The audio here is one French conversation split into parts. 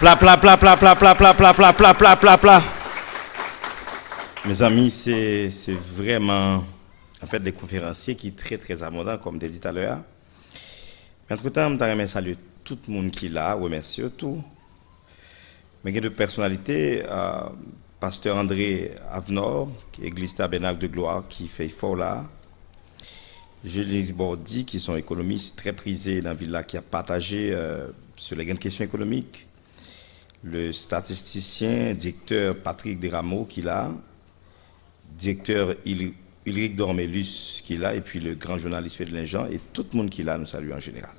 Pla, pla, pla, pla, pla, pla, pla, pla, pla, pla, pla, pla, pla. Mes amis, c'est vraiment en fait des conférenciers qui sont très très abondants, comme je l'ai dit tout à l'heure. Entre-temps, je voudrais saluer tout le monde qui est là, remercier tout. Mais il y a deux personnalités, Pasteur André Avenor, Église Tabernacle de Gloire, qui fait fort là. Julie Bordi, qui sont économistes très prisés dans la ville là, qui a partagé sur les grandes questions économiques. Le statisticien, directeur Patrick Desrameaux, qui est là. Directeur Ulrich Dormelus, qui est là. Et puis le grand journaliste Félix Jean. Et tout le monde qui est là, nous salue en général.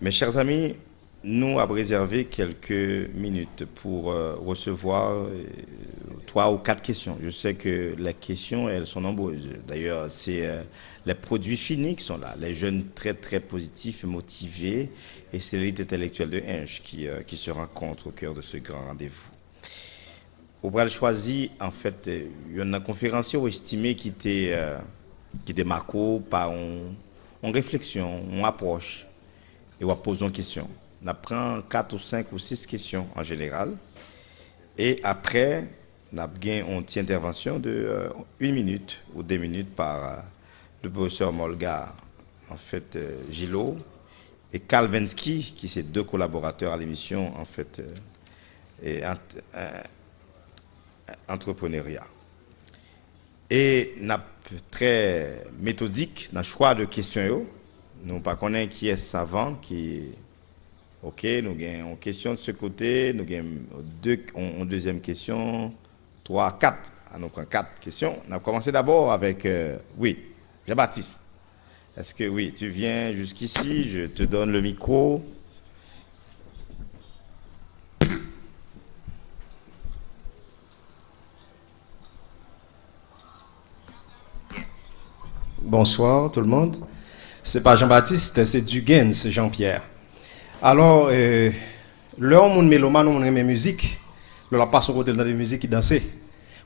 Mes chers amis, nous avons réservé quelques minutes pour recevoir 3 ou 4 questions. Je sais que les questions, elles sont nombreuses. D'ailleurs, c'est les produits finis qui sont là, les jeunes très très positifs, motivés, et c'est l'élite intellectuelle de Hinge qui se rencontre au cœur de ce grand rendez-vous. Au bras choisi, en fait, il y a un conférencier estimé qui était marqué par une réflexion, une approche, et on va poser une question. On apprend 4 ou 5 ou 6 questions en général. Et après, on a une petite intervention de 1 minute ou 2 minutes par le professeur Molgar, en fait, Gillot, et Kalvensky, qui sont 2 collaborateurs à l'émission, en fait, et entrepreneuriat. Et nous très méthodique dans le choix de questions. Nous ne connaissons pas qui est savant, qui ok, nous avons une question de ce côté, nous avons une deuxième question, 3, 4. Nous prenons 4 questions. On a commencé d'abord avec, oui, Jean-Baptiste. Est-ce que, oui, tu viens jusqu'ici, je te donne le micro. Bonsoir tout le monde. C'est pas Jean-Baptiste, c'est Dugain, c'est Jean-Pierre. Alors, l'heure où on mélomane, on aime la musique, l'heure passe au côté dans des musiques qui dansent.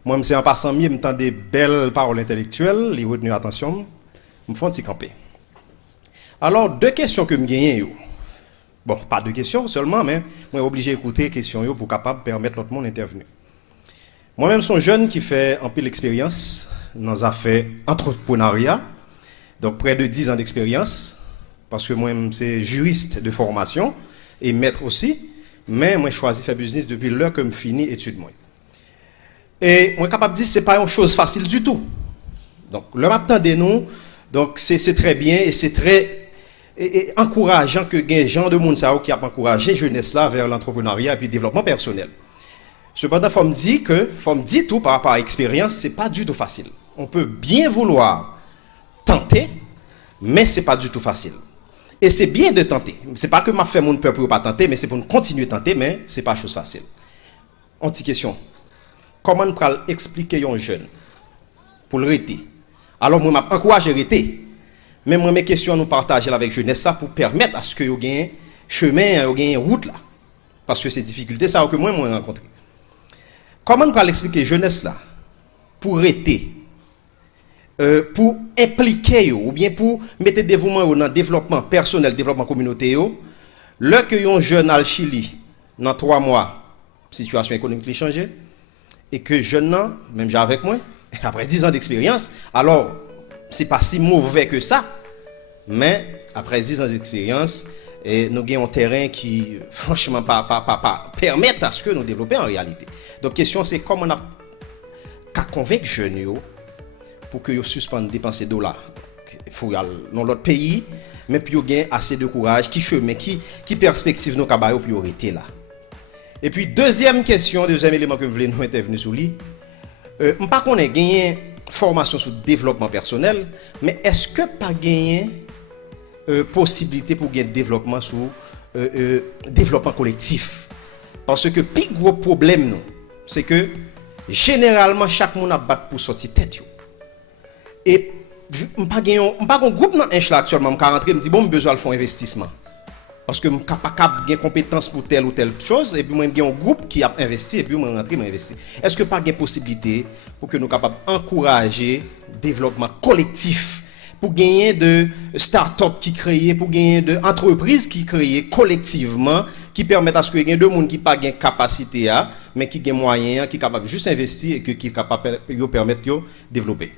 Moi, c'est en passant mieux, je des belles paroles intellectuelles, les retenues attention, je me fais un petit camper. Alors, 2 questions que je gagne. Bon, pas 2 questions seulement, mais je suis obligé d'écouter les questions pour capable permettre l'autre monde d'intervenir. Moi-même, je suis un jeune qui fait un peu l'expérience dans les affaires entrepreneuriat, donc près de 10 ans d'expérience. Parce que moi-même, c'est juriste de formation et maître aussi. Mais moi, je choisis de faire business depuis l'heure que je finis l'étude. Et moi, je suis capable de dire que ce n'est pas une chose facile du tout. Donc, le matin de nous, donc c'est très bien et c'est très encourageant que les gens de monde qui a encouragé jeunesse là vers l'entrepreneuriat et puis le développement personnel. Cependant, il faut me dire tout par rapport à l'expérience, ce n'est pas du tout facile. On peut bien vouloir tenter, mais ce n'est pas du tout facile. Et c'est bien de tenter. Ce n'est pas que m'a fait mon peuple pour pas tenter, mais c'est pour nous continuer de tenter, mais ce n'est pas chose facile. Une petite question. Comment on peut expliquer à un jeune pour le arrêter? Alors, moi, je m'encourage à arrêter. Mais moi, mes questions, nous partager avec jeunesse là pour permettre à ce qu'il y ait un chemin, il y ait une route là. Parce que ces difficultés, ça que moi, j'ai rencontré. Comment on peut expliquer jeunesse là pour arrêter? Pour impliquer ou bien pour mettre dévouement dans le développement personnel, développement communautaire, là que un jeune al Chili dans 3 mois, situation économique a changé, et que jeune même j'ai avec moi, après 10 ans d'expérience, alors c'est pas si mauvais que ça, mais après 10 ans d'expérience, nous avons un terrain qui franchement pas permet à ce que nous développions en réalité. Donc question c'est comment on a convaincre jeunes pour que vous suspendent dépenser dollars. Il faut aller dans l'autre pays, mais puis vous gagnez assez de courage, qui chemin, qui perspective nos cabayos pour arrêter là. Et puis deuxième élément que je voulais nous intervenir sur lui, je ne sais pas qu'on ait gagné formation sur développement personnel, mais est-ce que pas gagné possibilité pour gagner développement sur développement collectif? Parce que le plus gros problème, c'est que généralement chaque monde a battu pour sortir tête. Et je n'ai pas un groupe dans Hinge actuellement, je rentre et me dit bon, j'ai besoin de faire un investissement. Parce que je suis pas capable de compétences pour telle ou telle chose, et puis moi j'ai un groupe qui a investi, et puis moi rentre, investi. Est-ce que pas de possibilité pour que nous soyons capables d'encourager le développement collectif? pour gagner de start-up qui créent, pour gagner de entreprises qui créent collectivement, qui permettent à ce que y ait deux monde qui pas gain capacité à, mais qui gain moyen, qui capable juste investir et qui capable de permettre de développer.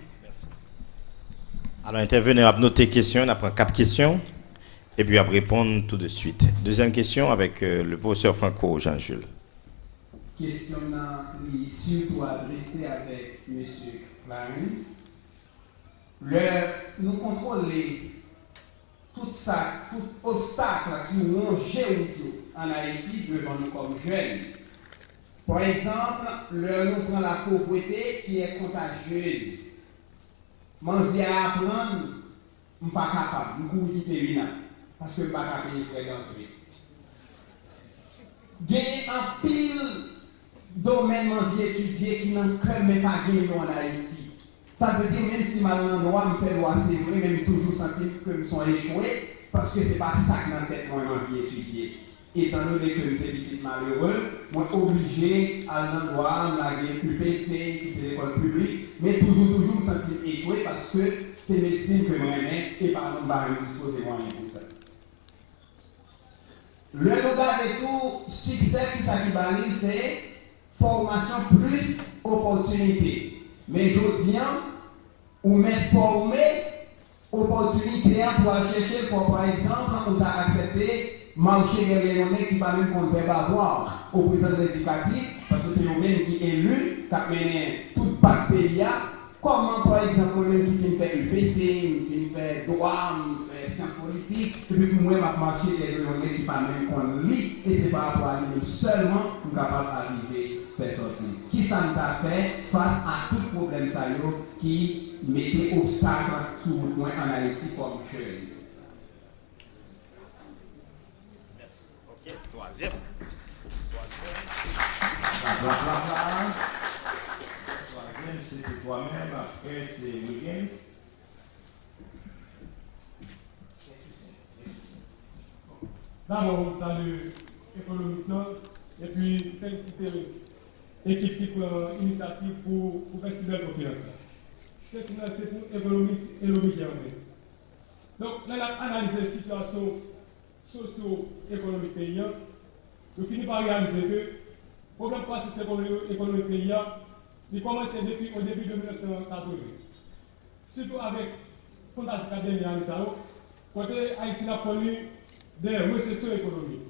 Alors, intervenez à noter questions, on apprend 4 questions, et puis à répondre tout de suite. Deuxième question avec le professeur Franco Jean-Jules. Question est surtout adressée avec M. Clarence. Nous contrôlons tout obstacle qui nous en Haïti devant nous comme jeunes. Par exemple, nous prenons la pauvreté qui est contagieuse. M'en viens apprendre, je ne suis pas capable, je ne quitter l'INA parce que je ne suis pas capable de frais d'entrée. Il y a un pile domaine m'en vie étudier qui n'ont que même pas gagné en Haïti. Ça veut dire même si mal en droit, me fait droit, c'est vrai, mais toujours senti que me sont échoués parce que ce n'est pas ça que dans la tête moi m'en vie étudier. Étant donné que c'est petit malheureux, moi obligé à l'endroit, la UPC, qui c'est l'école publique, mais toujours me sentir échoué parce que c'est médecine que moi aimais et par exemple, je me disposer moyen pour ça. Le regard de tout succès qui s'acquivalise, c'est formation plus opportunité. Mais je dis, ou mettre formé opportunité pour aller chercher, par exemple, ou accepter marcher derrière les qui pas même qu'on ne peut pas avoir au président éducatif, parce que c'est nous-mêmes qui élu, qui a mené tout le pays. Comment, par exemple, même qui fait faire UPC, qui fait droit, qui fait sciences politiques, et puis moi, je marche derrière les qui pas même qu'on lit, et c'est par rapport à lui-même seulement nous capable d'arriver à faire sortir. Qui ça nous a fait face à tout problème qui mettait obstacle sur le point en Haïti comme jeune? Troisième. Troisième, c'était toi-même, après c'est Williams. D'abord, on salue l'économiste et puis féliciter l'équipe qui prend l'initiative pour faire si belle conférence. La question c'est pour l'économiste et le Germain. Donc, là, on a analysé la situation socio-économique pays. Je finis par réaliser que le problème processus économique pays a commencé depuis au début de 1980. Surtout avec, comme on a dit la dernière année, côté Haïti a connu des récessions économiques.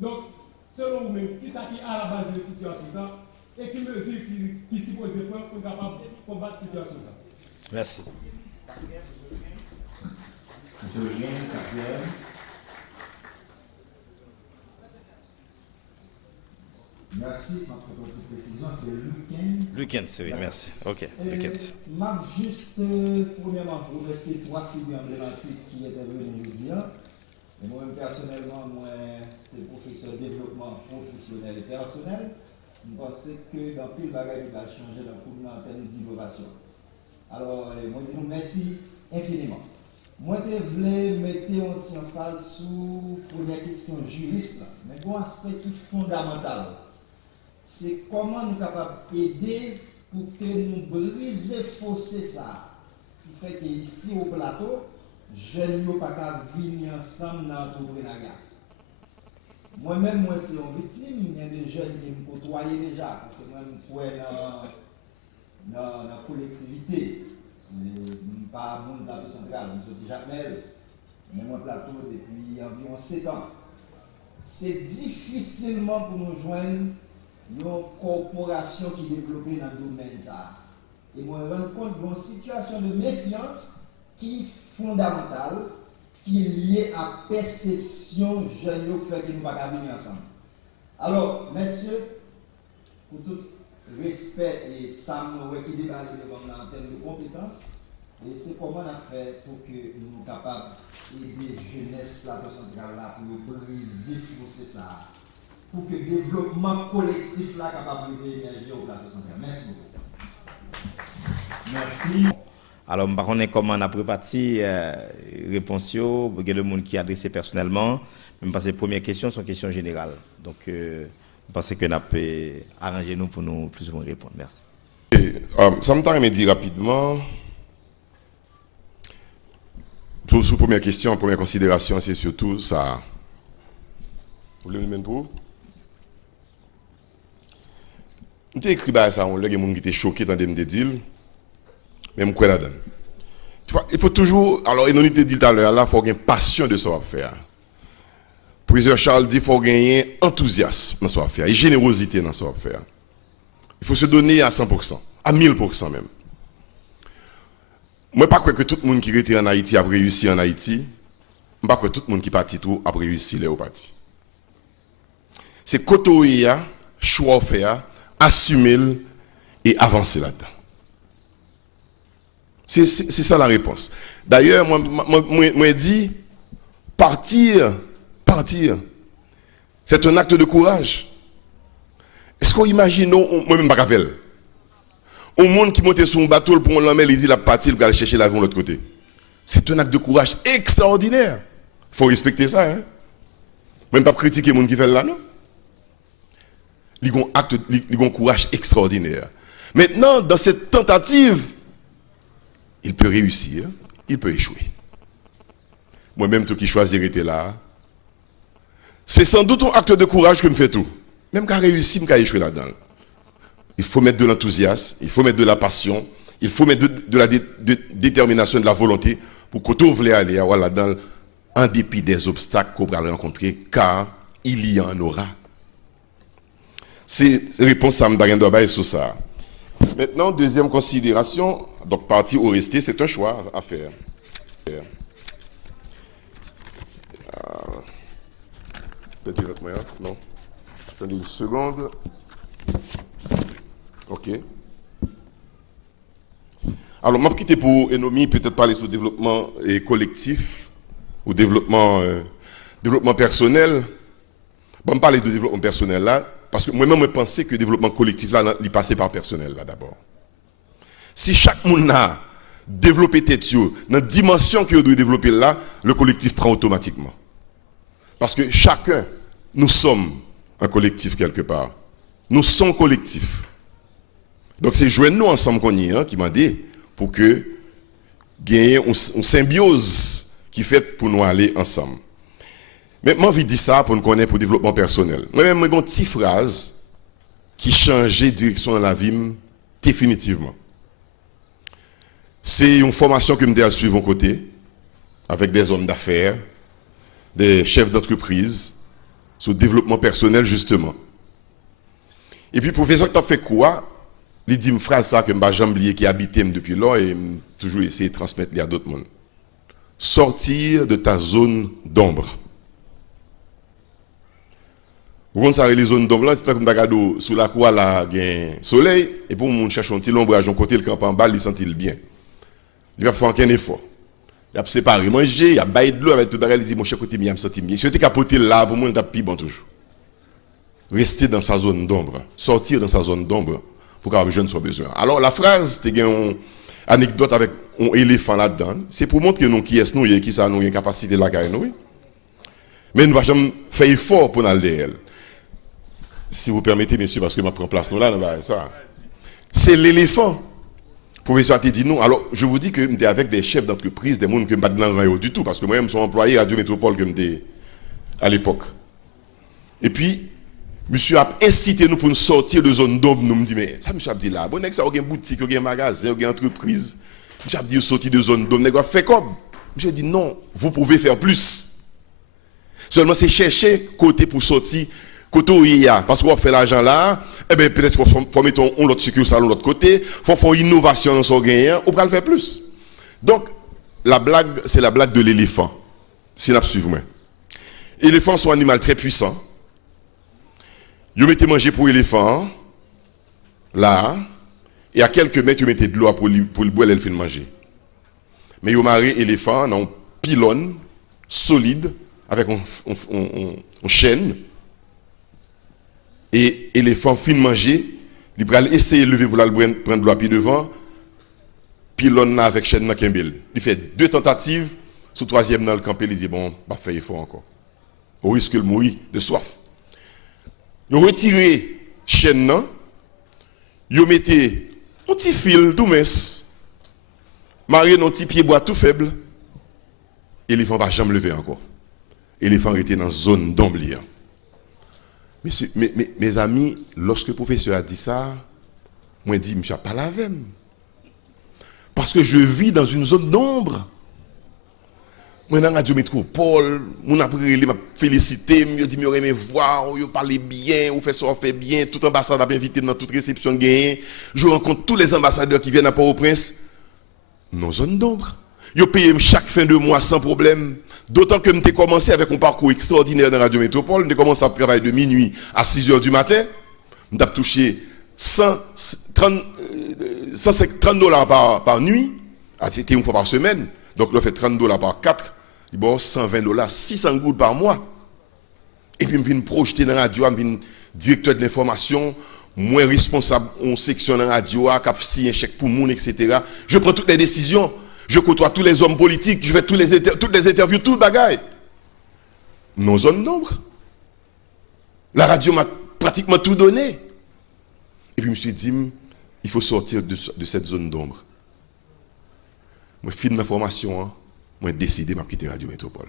Donc, selon vous-même, qui est à la base de la situation ça et qui mesure qui s'y pose prendre pour être capable de combattre la situation ça? Merci. Monsieur Eugène, quatrième. Merci, ma petite précision, c'est Lukens. Lukens, oui, merci. Ok, Lukens. M'a juste, premièrement, pour remercier 3 figures emblématiques qui étaient venues aujourd'hui. Et moi-même, personnellement, c'est professeur de développement professionnel et personnel. Je pense que dans pile bagaille qui va changer dans le cours en termes d'innovation. Alors, moi, je dis merci infiniment. Moi, je voulais mettre un petit emphase sur la première question juriste, mais un aspect qui est fondamental. C'est comment nous sommes capables d'aider pour que nous briser fossé ça. Qui fait qu'ici au plateau, jeunes ne pas qu'à venir ensemble dans l'entrepreneuriat. Moi-même, moi, c'est une victime. Il y a des jeunes qui me côtoient déjà, parce que moi, je suis dans la collectivité. Pas mon plateau central, je suis Jacmel, mais mon plateau depuis environ 7 ans. C'est difficilement pour nous joindre une corporation qui est développée dans le domaine ça. Et moi, je me rends compte d'une situation de méfiance qui est fondamentale, qui est liée à la perception jeune qui fait que nous ne pouvons pas venir ensemble. Alors, messieurs, pour tout respect et ça qui débat en termes de compétences, et c'est comment on a fait pour que nous soyons capables d'aider jeunesse plateau central là pour briser fossé ça, pour que le développement collectif là capable de émerger au plateau central. Merci beaucoup. Merci. Alors, je ne sais pas comment on a préparé réponse, il y a le monde qui a adressé personnellement, mais je pense que les premières questions sont questions générales. Donc, je pense que nous avons arrangé nous pour nous plus ou moins répondre. Merci. Ça me dit rapidement, Sous première question, première considération, c'est surtout ça. Vous voulez me mettre pour? J'ai écrit ça, on a des gens qui étaient choqués dans des deals, même quoi là-dedans. Tu vois, il faut toujours, alors il nous dit tout à l'heure, là, il faut avoir une passion de savoir-faire. Plusieurs Charles dit qu'il faut gagner enthousiasme dans savoir-faire, et générosité dans savoir-faire. Il faut se donner à 100%, à 1000% même. Moi, je ne crois pas que tout le monde qui était en Haïti a réussi en Haïti. Je ne crois pas que tout le monde qui est parti tout a réussi là où parti. C'est côtoyer, choix faire, assumer et avancer là-dedans. C'est ça la réponse. D'ailleurs, moi dit, partir, c'est un acte de courage. Est-ce qu'on imagine, moi-même, pas faire? Au monde qui monte sur un bateau pour l'homme, il dit la partie, il va aller chercher l'avion de l'autre côté. C'est un acte de courage extraordinaire. Il faut respecter ça. Hein? Même pas critiquer les gens qui font là, non? Ils ont un courage extraordinaire. Maintenant, dans cette tentative, il peut réussir, il peut échouer. Moi-même, tout qui choisit d'être là, c'est sans doute un acte de courage que je fais tout. Même quand je réussis, je échouer là-dedans. Il faut mettre de l'enthousiasme, il faut mettre de la passion, il faut mettre de la détermination, de la volonté pour que tout voulez aller là-dedans en dépit des obstacles qu'on va rencontrer, car il y en aura. C'est réponse à Mdarendouaba sur ça. Maintenant, deuxième considération, donc partir ou rester, c'est un choix à faire. Non. Attendez une seconde. Ok. Alors, je vais quitter pour Enomi, peut-être parler sur le développement collectif ou développement personnel. Je vais parler de développement personnel là, parce que moi-même, je pensais que le développement collectif là, il passait par personnel là d'abord. Si chaque monde a développé tête dans la dimension qu'il doit développer là, le collectif prend automatiquement. Parce que chacun, nous sommes un collectif quelque part. Nous sommes collectifs. Donc c'est joindre nous ensemble qu'on y est, qui m'a dit, pour que gagner une symbiose qui fait pour nous aller ensemble. Mais moi, je dis ça pour nous connaître pour le développement personnel. Moi-même, j'ai une petite phrase qui changeait de direction dans la vie définitivement. C'est une formation que je me suivre mon côté, avec des hommes d'affaires, des chefs d'entreprise, sur le développement personnel, justement. Et puis, le professeur qui a fait quoi? Il dit une phrase ça que je n'ai jamais oublié, qui habitait depuis là et toujours essayé de transmettre à d'autres monde. Sortir de ta zone d'ombre. Vous comprenez les zones d'ombre là, c'est comme regarder sous la cour là, il y a un soleil, et pour mon cherche un petit ombrage, on côté le camp en bas, il sent bien. Il va faire aucun effort. Il a séparé manger, il a baillé de l'eau avec tout bagage, il dit mon cher côté bien, me senti bien. Si tu es capoté là, pour moi, il plus bon toujours. Rester dans sa zone d'ombre, sortir dans sa zone d'ombre pour qu'un jeune soit besoin. Alors la phrase, tu as une anecdote avec un éléphant là-dedans, c'est pour montrer nous qui est nous, qui ça nous une capacité là carré nous. Mais nous ne jamais faire effort pour aller derrière. Si vous permettez, messieurs, parce que je prends place nous là, ça. C'est l'éléphant. Le professeur a dit non. Alors, je vous dis que je suis avec des chefs d'entreprise, des gens que je ne suis pas dans du tout, parce que moi-même, je suis employé à Radio Métropole que je à l'époque. Et puis, monsieur a incité nous pour nous sortir de zone d'ombre. Nous me dit, mais ça, monsieur a dit là, bon, ça a une boutique, il y a un magasin, il y a une entreprise. Monsieur a dit, sortir de zone d'ombre. Vous fait comme? Monsieur a dit, non, vous pouvez faire plus. Seulement, c'est chercher côté pour sortir. Côté où il y a, parce qu'on fait l'argent là, eh bien peut-être qu'il faut mettre un autre succursale de l'autre côté, il faut faire une innovation dans son gagnant, on peut le faire plus. Donc, la blague, c'est la blague de l'éléphant. Si vous suivez moi. L'éléphant, c'est un animal très puissant. Vous mettez manger pour l'éléphant, là, et à quelques mètres, vous mettez de l'eau pour le boire et le faire manger. Mais vous marrez l'éléphant dans un pylône solide, avec une chaîne. Et l'éléphant fin de manger, il va essayer de lever pour prendre l'eau pied devant, puis l'on a avec chaîne dans Kembel. Il fait 2 tentatives, sous 3e dans le camp, il dit bon, va faire effort encore. Au risque de mourir de soif. Ils ont retiré chaîne, ils ont mis un petit fil tout mince, marié dans un petit pied bois tout faible, Éléphant va jamais lever encore. Éléphant était dans la zone d'ombre. Mes amis, lorsque le professeur a dit ça, moi, je dis, monsieur, pas la même. Parce que je vis dans une zone d'ombre. Moi, dans la radio métropole, mon après, m'a félicité, me dit, me voir, vous parlez bien, vous faites ça, vous faites bien, toute ambassade a bien invité dans toute réception gagnée. Je rencontre tous les ambassadeurs qui viennent à Port-au-Prince. Dans zone d'ombre. Ils payent chaque fin de mois sans problème. D'autant que j'ai commencé avec un parcours extraordinaire dans la radio métropole. J'ai commencé à travailler de minuit à 6 h du matin. J'ai touché 30 $ par nuit. C'était une fois par semaine. Donc, on fait 30 $ par 4. Bon, 120 $, 600 gouttes par mois. Et puis, je viens projeter dans la radio, je viens directeur de l'information, moins responsable en section dans la radio, cap si un chèque pour monde, etc. Je prends toutes les décisions. Je côtoie tous les hommes politiques, je fais toutes les interviews, tout le bagaille. Nos zones d'ombre. La radio m'a pratiquement tout donné. Et puis je me suis dit, il faut sortir de cette zone d'ombre. Moi, fin de ma formation, moi, j'ai décidé de quitter Radio Métropole.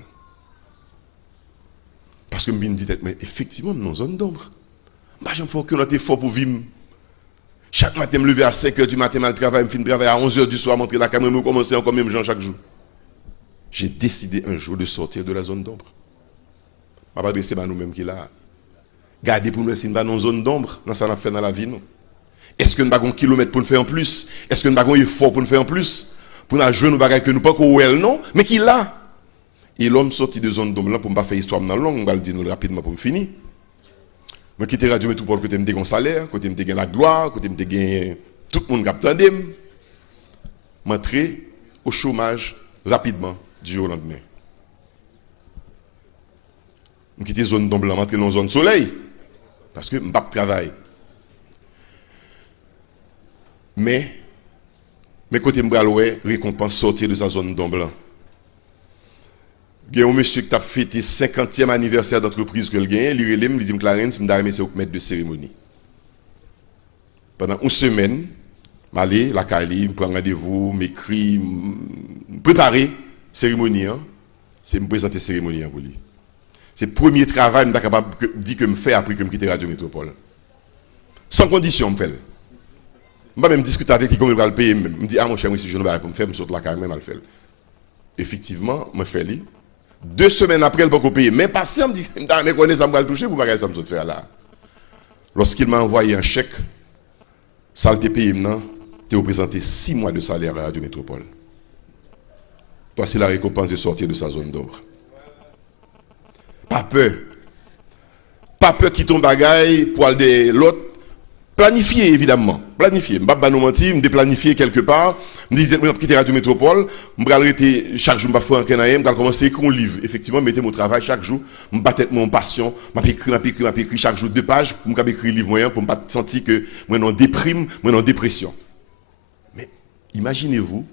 Parce que je me dis, mais effectivement, dans une zone d'ombre. Je me fais aucun effort pour vivre. Chaque matin, je me lever à 5 h du matin, je travaille, je finis de travailler à 11 h du soir, montrer la caméra, je commence encore même gens chaque jour. J'ai décidé un jour de sortir de la zone d'ombre. Je ne vais pas adresser à nous-mêmes qui est là. Gardez pour nous si nous sommes dans une zone d'ombre, dans ce qu'on a fait dans la vie. Est-ce que nous avons un kilomètre pour nous faire en plus? Est-ce que nous avons un effort pour nous faire en plus? Pour nous jouer nos bagages que nous ne pas qu'on non, mais qui est là? Et l'homme sorti de zone d'ombre pour ne pas faire histoire dans longue, on va le dire rapidement pour me finir. Je quitte Radio Métropole côté me un salaire, côté me la gloire, côté me tout le monde qui attendait. Je suis au chômage rapidement du jour au lendemain. Je quitte la zone d'ombre, je suis dans la zone soleil. Parce que je n'ai pas de travail. Mais côté me récompense sortir de sa zone d'ombre. Il y a un monsieur qui a fêté 50e anniversaire d'entreprise que le gagne, il dit que Clarence, je vais c'est maître de cérémonie. Pendant une semaine, je vais la Cali, je prends rendez-vous, m'écris, préparer cérémonie, c'est me présenter cérémonie pour lui. C'est le premier travail que je suis capable de dire que je fais après que je quitte Radio Métropole. Sans condition, je fais. Je vais même discuter avec lui, comment il va le payer. Je me dis, mon cher, si je ne vais pas me faire, je saute la Cali, même à le faire. Effectivement, je fais lui. 2 semaines après, il ne peut pas payer. Mais patient, me dit, je connais ça, je vais le toucher pour ne pas ça me faire là. Lorsqu'il m'a envoyé un chèque, ça a été payé maintenant, tu as représenté 6 mois de salaire à la Radio Métropole. Voici la récompense de sortir de sa zone d'ombre. Pas peur. Pas peur qu'il tombe bagaille pour aller de l'autre. Planifier, évidemment. Planifier. Je ne vais pas nous mentir, je me planifier quelque part. Je me disais, je vais quitter Radio Métropole. Je vais arrêter chaque jour, je vais faire un canard, je vais commencer à écrire un livre. Effectivement, je mettais mon travail chaque jour. Je vais battre mon passion. Je vais écrire chaque jour 2 pages pour me écrire un livre moyen, pour ne pas sentir que je suis en déprime, je suis en dépression. Mais imaginez-vous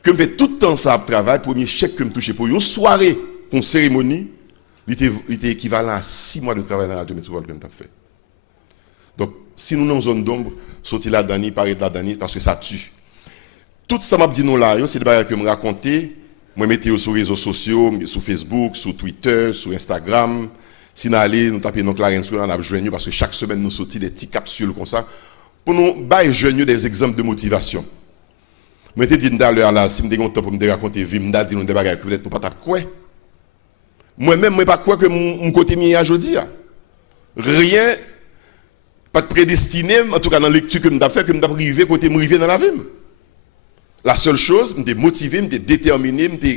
que je fais tout le temps ça à travail, premier chèque que je me touche pour une soirée, pour une cérémonie, il était équivalent à 6 mois de travail dans la Radio Métropole que je fait. Donc, si nous sommes dans une zone d'ombre, sortir là Dani, paraître là Dani, parce que ça tue. Tout ça m'a dit nous là, c'est des choses que je me racontais. Moi, je mettais sur les réseaux sociaux, sur Facebook, sur Twitter, sur Instagram. Si nous allons, nous taper nos Clarence, nous allons joindre parce que chaque semaine, nous sortons des petites capsules comme ça pour nous joindre des exemples de motivation. Je m'étais dit d'ailleurs là, si je me temps pour me raconter, je me dit nous des bagages, peut-être nous pas quoi. Moi-même, je ne sais pas quoi que mon côté mien aujourd'hui. Rien. Pas de prédestiné, en tout cas dans la lecture que je fait, que je suis arrivé côté arrivé dans la vie. La seule chose, je suis motivé, je suis déterminé, je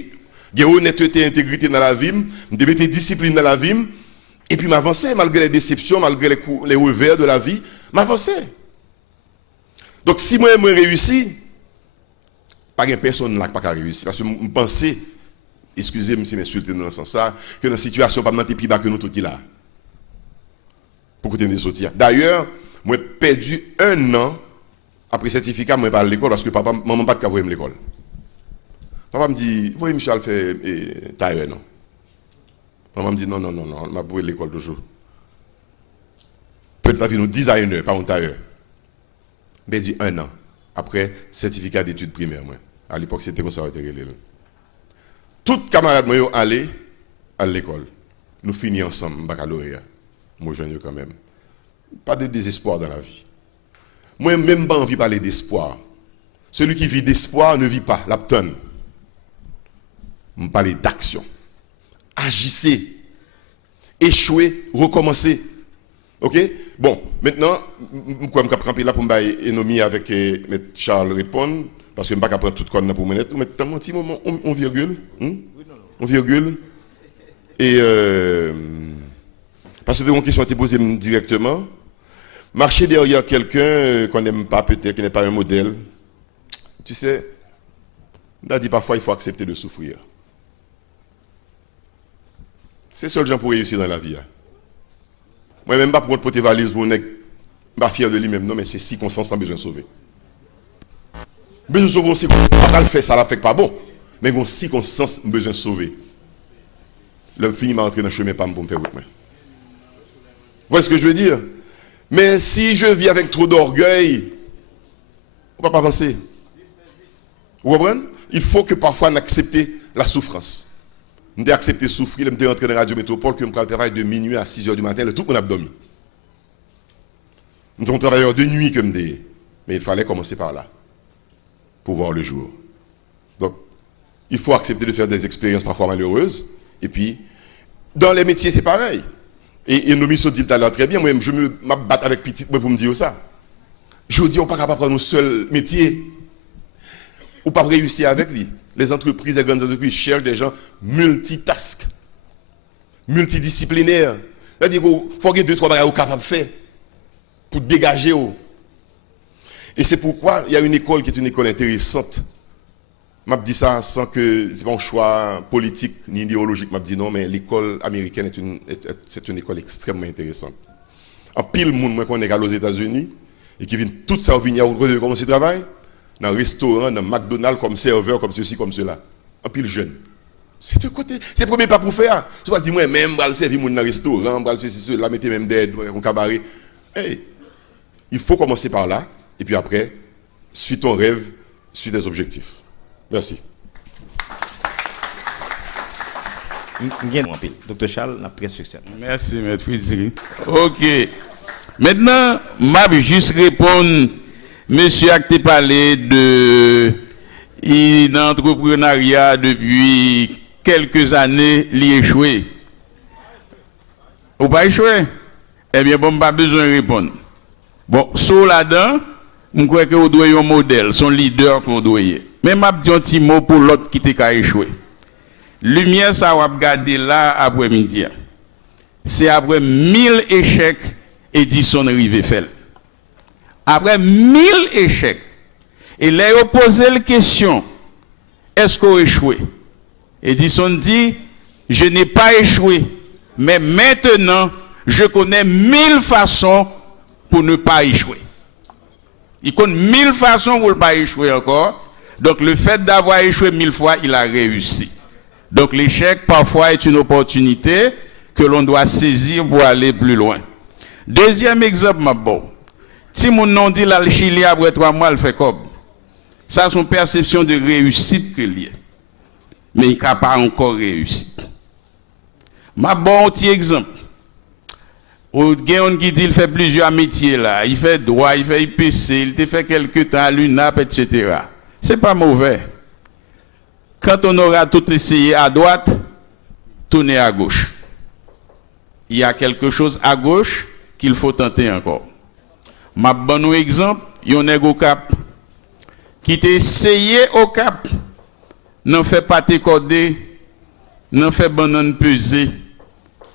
suis honnêteté, intégrité dans la vie, je suis discipline dans la vie, et puis m'avancer malgré les déceptions, malgré les revers de la vie, m'avancer. Donc si moi je réussis, pas de personne là qui n'a pas réussi. Parce que je pensais, excusez-moi si je m'insulte dans ce sens-là, que dans la situation, pas de plus bas que nous tous qui là. Pour que tu sortir. D'ailleurs, moi j'ai perdu 1 an après certificat, moi je parle à l'école parce que papa, maman pas de voir l'école. Papa me dit, voyez Michel fait tailleur non. Maman me dit non, on m'a pour l'école toujours. Peut-être nous designer, pas un tailleur. J'ai perdu 1 an après certificat d'études primaires. À l'époque, c'était comme ça. Tous les camarades moi aller à l'école. Nous finissons ensemble baccalauréat. Moi jeune quand même. Pas de désespoir dans la vie. Moi même pas envie de parler d'espoir. Celui qui vit d'espoir ne vit pas, l'abtonne. Je parle d'action. Agissez. Échouez, recommencez. OK? Bon, maintenant, je vais camper là pour me ennemi avec M. Charles répondre, parce que je ne vais pas prendre tout le pour me mettre. Maintenant, un petit moment, on virgule. On virgule. Et parce que des questions ont été posées directement. Marcher derrière quelqu'un qu'on n'aime pas, peut-être, qui n'est pas un modèle. Tu sais, on a dit parfois il faut accepter de souffrir. C'est seul gens pour réussir dans la vie. Moi-même, pas pour porter valise pour ne pas fier de lui-même. Non, mais c'est circonstance sans besoin de sauver. Besoin de sauver aussi, pas le faire, ça ne fait pas bon. Mais bon, circonstance, besoin de sauver. L'homme finit par entrer dans le chemin pour me faire route. Vous voyez ce que je veux dire? Mais si je vis avec trop d'orgueil, on ne va pas avancer. Vous comprenez? Il faut que parfois on accepte la souffrance. On a accepté de souffrir, on est rentré dans la radio métropole, que je travaille de minuit à 6 h du matin, le tout qu'on a dormi. Nous sommes travailleurs de nuit comme des. Mais il fallait commencer par là, pour voir le jour. Donc, il faut accepter de faire des expériences parfois malheureuses. Et puis, dans les métiers, c'est pareil. Et nos missions disent tout à l'heure très bien, moi-même, je me bats avec petit pour me dire ça. Je dis, on n'est pas capable de prendre un seul métier. Ou pas réussir avec lui. Les entreprises, les grandes entreprises cherchent des gens multitask, multidisciplinaires. C'est-à-dire qu'il faut que 2-3 bagages capables de faire pour dégager. Et c'est pourquoi il y a une école qui est une école intéressante. Je dis ça sans que c'est pas un choix politique ni idéologique. Je dis non, mais l'école américaine c'est une école extrêmement intéressante. En pile monde qu'on est aux États-Unis et qui vient tout ça venir à commencer le travail. Dans un restaurant, dans un McDonald's, comme serveur, comme ceci, comme cela. En pile jeune. C'est un côté. C'est le premier pas pour faire. Tu vas dire, moi, même, je vais servir dans un restaurant, je vais ceci, cela, mettre même d'aide, un cabaret. Hey, il faut commencer par là, et puis après, suis ton rêve, suis tes objectifs. Merci. Docteur Charles, n'a très succès. Merci, Maître Fidzi. OK. Maintenant, je vais juste répondre. Monsieur a parlé d'entrepreneuriat depuis quelques années, il échoué. Ou pas échoué? Eh bien, bon, pas besoin de répondre. Bon, sur là-dedans, je crois que vous doyez un modèle, son leader qu'on doit. Mais je dis un petit mot pour l'autre qui t'a échoué. Lumière, ça va regarder là après-midi. C'est après 1000 échecs, Edison arrivé fait. Après 1000 échecs, il a posé la question, est-ce qu'on a échoué? Edison dit, je n'ai pas échoué, mais maintenant, je connais 1000 façons pour ne pas échouer. Il connaît 1000 façons pour ne pas échouer encore. Donc le fait d'avoir échoué 1000 fois, il a réussi. Donc l'échec, parfois, est une opportunité que l'on doit saisir pour aller plus loin. Deuxième exemple, ma bonne. Si mon nom dit là, le Chili, après 3 mois, il fait comme. Ça, c'est une perception de réussite que lié. Mais il n'a pas encore réussi. Ma bon petit exemple. Au Guéon qui dit qu'il fait plusieurs métiers là. Il fait droit, il fait IPC, il te fait quelques temps à l'UNAP, etc. C'est pas mauvais. Quand on aura tout essayé à droite, tourner à gauche. Il y a quelque chose à gauche qu'il faut tenter encore. Ma bon exemple, yon nèg au Cap qui t'a essayé au Cap, n'en fait pas te codé, n'en fait banane pesée,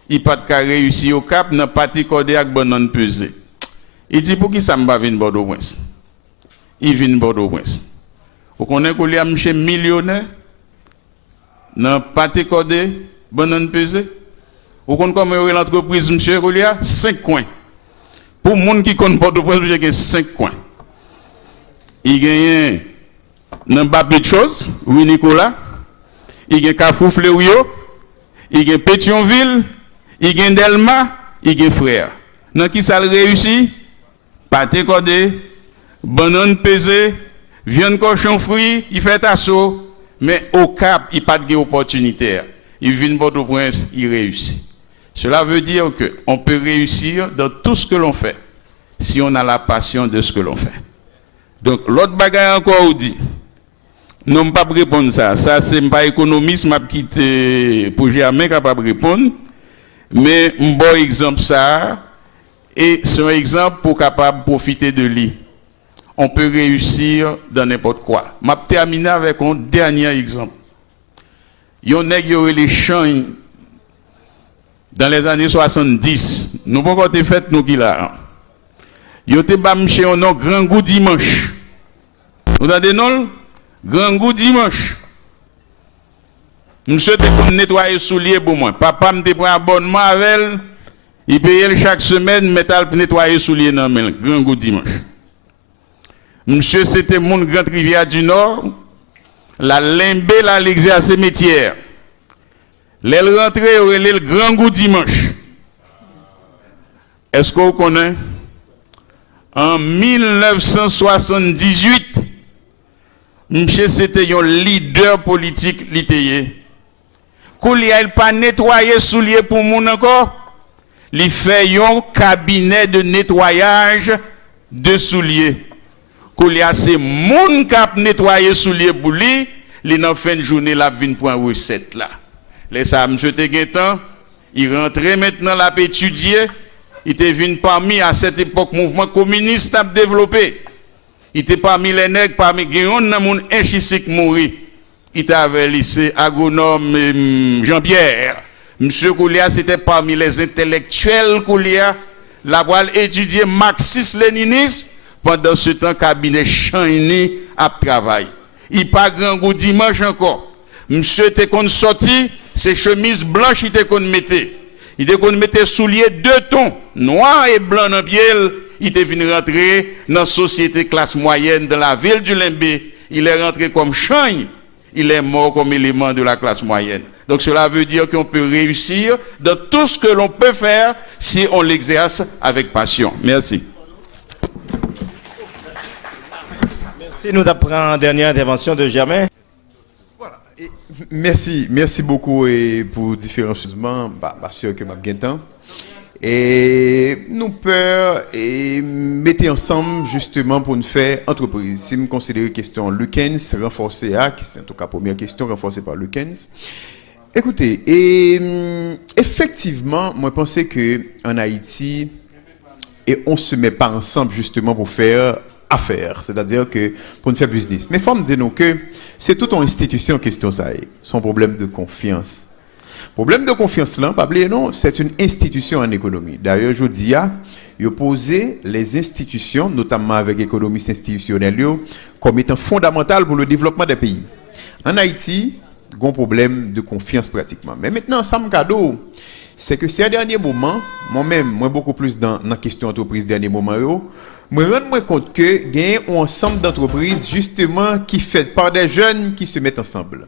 il pas de réussi au Cap, n'en pas te codé avec banane pesée. Il dit pour qui ça m'va vinn Bordeaux-Prince. Il vinn Bordeaux-Prince. Vous connaissez qu'on a monsieur millionnaire, n'en pas te codé banane pesée. Vous connaissez comment l'entreprise monsieur Rolia 5 coins. Pour les gens qui connaissent Port-au-Prince, il y a 5 coins. Il y a un bas de choses, oui Nicolas. Il y a Carrefour Fleurio. Il y a Pétionville. Il y a Delma. Il y a Frère. Dans qui ça réussit? Pâté codé, banane pesée, viande cochon fruit, il fait assaut, mais au Cap, il n'y a pas d'opportunité. Il vient de Port-au-Prince, il réussit. Cela veut dire qu'on peut réussir dans tout ce que l'on fait, si on a la passion de ce que l'on fait. Donc, l'autre bagaille encore, on dit, non, pas répondre ça. Ça, c'est pas économiste, m'a quitté pour jamais capable de répondre. Mais un bon exemple, ça, et c'est un exemple pour capable profiter de lui. On peut réussir dans n'importe quoi. Je vais terminer avec un dernier exemple. Il y a les champs dans les années 70. Nous n'avons pas encore fait nous qui là. Il y a chez un nom Grand Goût Dimanche. Vous avez des noms? Grand Goût Dimanche. Monsieur te pour nettoyer souliers pour moi. Papa me prend abonnement avec elle. Il paye chaque semaine, mais il nettoyer souliers dans le Grand Goût Dimanche. Monsieur, c'était mon Grande Rivière du Nord. La Limbe, là, l'exercer métier. L'aile rentrée, il le Grand Goût Dimanche. Est-ce que vous connaissez? En 1978, monsieur, c'était un leader politique litéyé. Koulia, il pas nettoyé souliers pour moun encore. Il fait un cabinet de nettoyage de souliers. Koulia, c'est moun kap nettoyer souliers pour lui. Il en fin de journée, la vin pour une recette là. Les ça, monsieur Teguetan, il rentrait maintenant là pour étudier. Il était venu parmi, à cette époque, mouvement communiste a développé. Il était parmi les nègres, parmi les gens, moun inchisik mouri. Il était avec le lycée agronome Jean-Pierre. Monsieur Koulia, c'était parmi les intellectuels Koulia. La voile étudier marxisme-léninisme. Pendant ce temps, cabinet Chani a travaillé. Il pas grand goût dimanche encore. Monsieur était qu'on sorti, ses chemises blanches, il était qu'on mettait. Il était qu'on mettait souliers deux tons, noir et blanc dans pied. Il était venu rentrer dans la société classe moyenne de la ville du Limbe. Il est rentré comme Chani. Il est mort comme élément de la classe moyenne. Donc cela veut dire qu'on peut réussir dans tout ce que l'on peut faire si on l'exerce avec passion. Merci. Si nous apprenons dernière intervention de Germain. Voilà. Et merci beaucoup et pour différents changements, sûr que m'a bien temps. Et nous peur et mettez ensemble justement pour nous faire entreprise. Si nous considérons question Lukens renforcée c'est en tout cas première question renforcée par Lukens. Écoutez, et effectivement, moi je pensais que en Haïti et on se met pas ensemble justement pour faire affaire, c'est-à-dire que pour nous faire business. Mais il faut me dire que c'est toute une institution question ça, son problème de confiance. Problème de confiance là, pas oublier non, c'est une institution en économie. D'ailleurs, je dis il poser les institutions, notamment avec l'économie institutionnelle, comme étant fondamentales pour le développement des pays. En Haïti, il y a un problème de confiance pratiquement. Mais maintenant, ça me cadeau, c'est que ces derniers moments, moi-même, moi beaucoup plus dans la question entreprise derniers moments, je me rends compte que il y a un ensemble d'entreprises justement qui fait par des jeunes qui se mettent ensemble.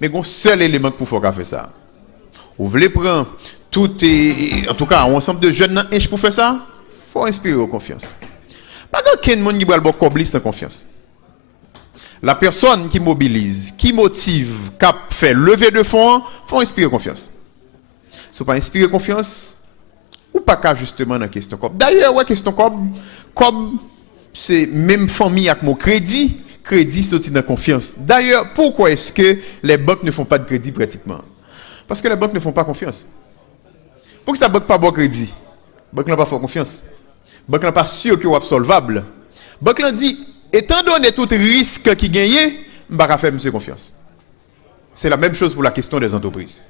Mais il y a un seul élément pour faire ça. Vous voulez prendre tout et en tout cas un ensemble de jeunes pour faire ça, faut inspirer confiance. Pas qu'un monde qui va le cobler sans confiance. La personne qui mobilise, qui motive, qui fait lever de fonds, faut inspirer confiance. Si pas inspirer confiance, ou pas qu'à justement dans la question comme. D'ailleurs, ouais, question comme c'est même famille avec mon crédit sorti dans confiance. D'ailleurs, pourquoi est-ce que les banques ne font pas de crédit pratiquement? Parce que les banques ne font pas confiance. Pour que ça banque pas bon crédit, banque n'a pas fait confiance. Banque n'a pas sûr que c'est solvable. Banque n'a dit étant donné tout risque qui gagne, on va faire monsieur confiance. C'est la même chose pour la question des entreprises.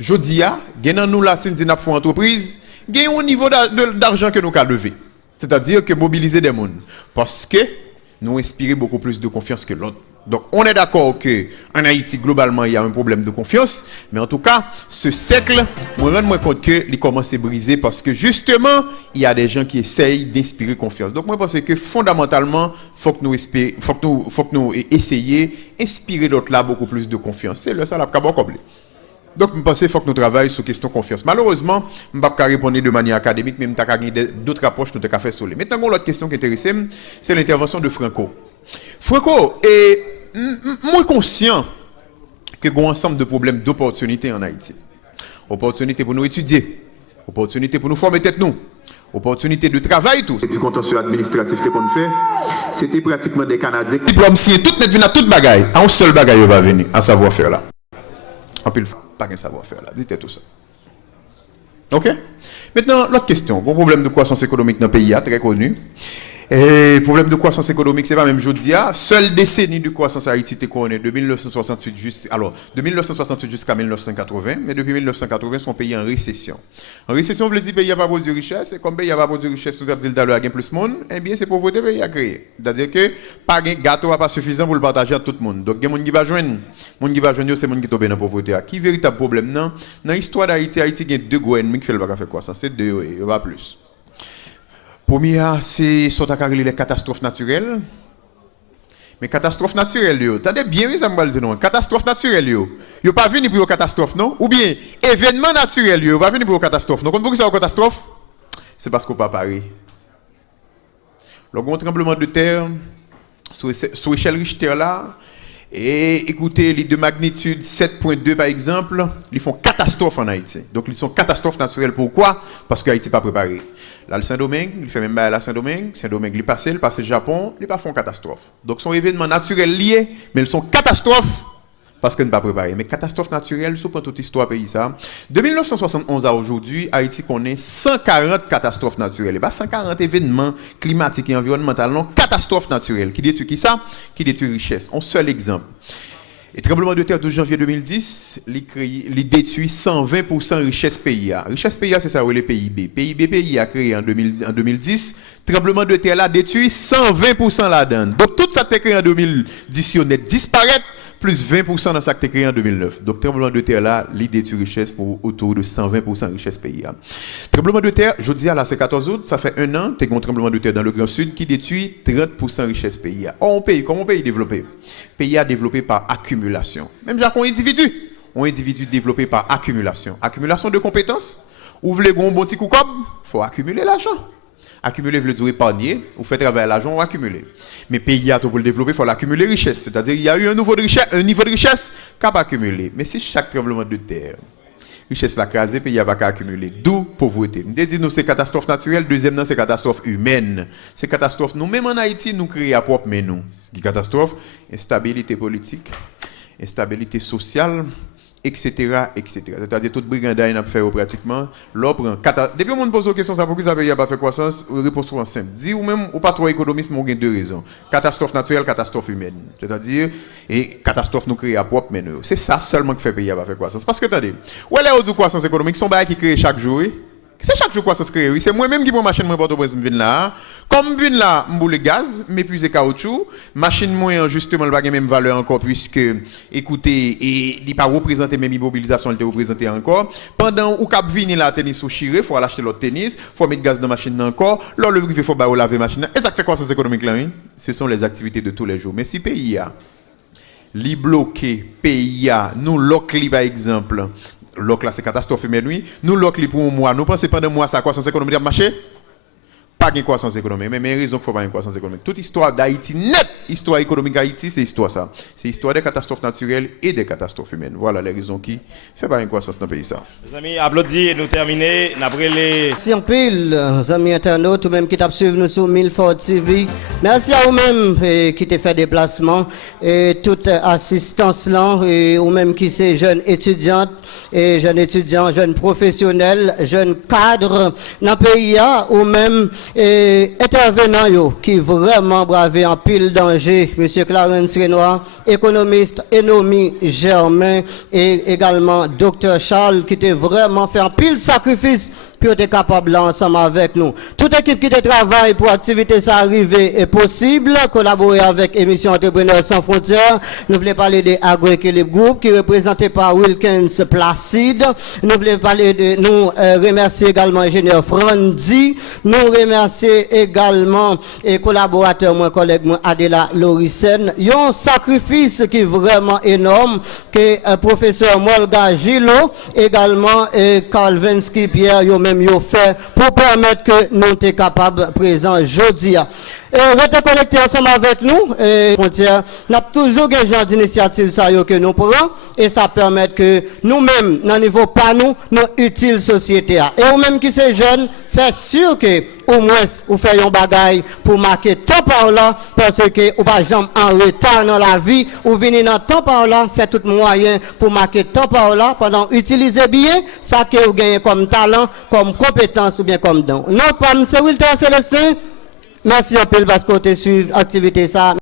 Je dis gagnant nous là si nous avons une entreprise, gagnons au niveau d'argent que nous avons levé. C'est-à-dire que mobiliser des mondes parce que nous inspirons beaucoup plus de confiance que l'autre. Donc, on est d'accord qu'en Haïti, globalement, il y a un problème de confiance. Mais en tout cas, ce siècle, moi, je me rends compte qu'il commence à briser parce que justement, il y a des gens qui essayent d'inspirer confiance. Donc, moi, je pense que fondamentalement, faut que nous essayions d'inspirer d'autres là beaucoup plus de confiance. C'est le ça la bon complet. Donc, je pense qu'il faut que nous travaillions sur la question de confiance. Malheureusement, je ne peux pas répondre de manière académique, mais je vais d'autres approches que nous avons fait sur les. Maintenant, l'autre question qui intéresse, c'est l'intervention de Franco. Franco est moins conscient que y a un ensemble de problèmes d'opportunités en Haïti. Opportunité pour nous étudier, opportunité pour nous former tête nous, opportunité de travail tout. Du contentieux administratif qu'on fait, c'était pratiquement des Canadiens. Diplôme signé, tout net venu à toute bagaille, à un seul bagaille va venir, à savoir-faire là. En pile, pas qu'un savoir-faire là, dites tout ça. Ok? Maintenant, l'autre question, bon problème de croissance économique dans le pays, très connu. Et problème de croissance économique, c'est pas même jeudi, seule décennie de croissance Haïti était connue de 1968 jusqu'à 1980, mais depuis 1980, son pays est en récession. En récession, veut dire pays n'a pas produit richesse, et comme pays n'a pas produit richesse, tout à dit il y a plus de monde, eh bien, c'est pauvreté pays a créé. C'est-à-dire que pas de gâteau n'est pas suffisant pour le partager à tout le monde. Donc, il y a des gens qui va joindre, c'est les gens qui tombent dans la pauvreté. Qui est le véritable problème? Non, dans l'histoire d'Haïti, il y a deux gros ennemis qui font faire croissance, c'est deux, il n'y a pas plus. Premier, c'est les catastrophes naturelles. Mais catastrophes naturelles, t'as bien vu ça me dire non. Catastrophes naturelles, yo pas venu pour une catastrophe non, ou bien événements naturels, yo pas venu pour une catastrophe non. Pourquoi ça une catastrophe? C'est parce qu'on pas paré. Le grand tremblement de terre sur échelle Richter là, et écoutez, les de magnitude 7.2 par exemple, ils font catastrophe en Haïti. Donc ils sont catastrophes naturelles. Pourquoi? Parce que Haïti n'est pas préparé. Là, le Saint-Domingue, il fait même bail à la Saint-Domingue. Saint-Domingue, il passe le Japon, il pas font catastrophe. Donc, ce sont événements naturels liés, mais ils sont catastrophes parce qu'ils ne sont pas préparés. Mais catastrophes naturelles, sous toute histoire pays ça. De 1971 à aujourd'hui, Haïti connaît 140 catastrophes naturelles. Et pas 140 événements climatiques et environnementaux, non, catastrophes naturelles. Qui détruit qui ça? Qui détruit richesse. Un seul exemple. Et tremblement de terre 12 janvier 2010, il détruit 120% richesse PIA. Richesse PIA, c'est ça, les PIB. PIB a créé en 2010. Tremblement de terre là détruit 120% là-dedans. Donc tout ça qui est créé en 2010, disparaît, plus 20% dans ça qui est créé en 2009. Donc tremblement de terre là, il détruit richesse pour autour de 120% richesse PIA. Tremblement de terre, je dis là, c'est 14 août, ça fait un an, tu as un tremblement de terre dans le Grand Sud qui détruit 30% richesse PIA. Or, comment un pays développé? Pays développé par accumulation. Même genre un individu développé par accumulation. Accumulation de compétences. Ou voulez un bon petit coup comme, faut accumuler l'argent. Accumuler veut dire épargner, ou faire travailler l'argent ou accumuler. Mais pays pour le développer, il faut l'accumuler richesse. C'est-à-dire il y a eu un niveau de richesse qu'à accumuler. Mais si chaque tremblement de terre, richesse la crasée, pays n'a pas qu'à accumuler. D'où pauvreté. Je dis nous c'est catastrophe naturelle, deuxièmement c'est catastrophe humaine. C'est catastrophe nous-mêmes en Haïti nous créons à propre mais nous. Qui catastrophe? Instabilité politique, instabilité sociale, etc. C'est-à-dire toute brigandage n'a pas fait pratiquement. Depuis on me pose la question ça pourquoi ça n'a pas fait croissance, réponse souvent simple. Dis ou même ou pas trop économiste, mais on a deux raisons. Catastrophe naturelle, catastrophe humaine. C'est-à-dire et catastrophe nous crée à propre mais nous. C'est ça seulement qui fait pays n'a pas fait croissance. Parce que attendez, où est la croissance économique son bail qui crée chaque jour. C'est chaque jour croissance créée. Oui, c'est moi-même qui prends machine moi Port-au-Prince me vinn là. Comme vinn là, m'boule gaz, m'épuiser caoutchouc, machine moi justement le pas même valeur encore puisque écoutez et il pas représenter même immobilisation, il te représenter encore. Pendant ou cap vinn là tennis ou chiré, faut aller acheter l'autre tennis, faut mettre gaz dans machine encore, là le privé faut ba laver machine. Et ça fait croissance économique là, oui. Ce sont les activités de tous les jours. Mais si pays a li bloqué, pays a nous lock par exemple l'oc là c'est catastrophe humaine oui nous l'oc li pour un mois nous pensons pendant un mois ça croissance économique a marché pas de croissance économique mais raison qu'il faut pas une croissance économique toute histoire d'Haïti net histoire économique d'Haïti c'est histoire ça c'est histoire des catastrophes naturelles et des catastrophes humaines voilà les raisons qui fait pas une croissance dans le pays ça les amis applaudis et nous terminer après les merci en pile amis internautes ou même qui t'a suivi nous sur Milford TV merci à vous-même qui t'a fait déplacement et toute assistance là et ou même qui c'est jeunes étudiantes et jeunes étudiants jeunes professionnels jeunes cadres dans le pays ou même et intervenant yo qui vraiment bravé en pile danger monsieur Clarence Renoir économiste Enomi Germain et également docteur Charles qui était vraiment fait un pile sacrifice pour être capable ensemble avec nous. Toute équipe qui travaille pour activité ça arriver est possible, collaborer avec émission Entrepreneurs sans frontières. Nous voulons parler de Agroéquilibre Group qui est représenté par Wilkins Placide. Nous voulons parler de nous remercier également ingénieur Frandy. Nous remercier également et collaborateur mon collègue moi Adela Lorisen. Il y a un sacrifice qui est vraiment énorme que professeur Molga Gilo également et Kalvinsky Pierre même yo fait pour permettre que nous sommes capables présents aujourd'hui. restez connectés ensemble avec nous. Nous avons toujours des gens d'initiative que nous prenons et ça permet que nous-mêmes, dans le niveau pas nous utiles société. Et vous-même qui sont jeunes, faites sûr que au moins vous faites un bagage pour marquer temps par là parce que vous pas jamais en retard dans la vie ou venez dans temps par là, faites tout moyen pour marquer temps par là pendant utiliser bien ça que vous gagnez comme talent, comme compétence ou bien comme don. Non, pas M. Wilton Célestin. Merci un peu parce que vous suivez l'activité ça.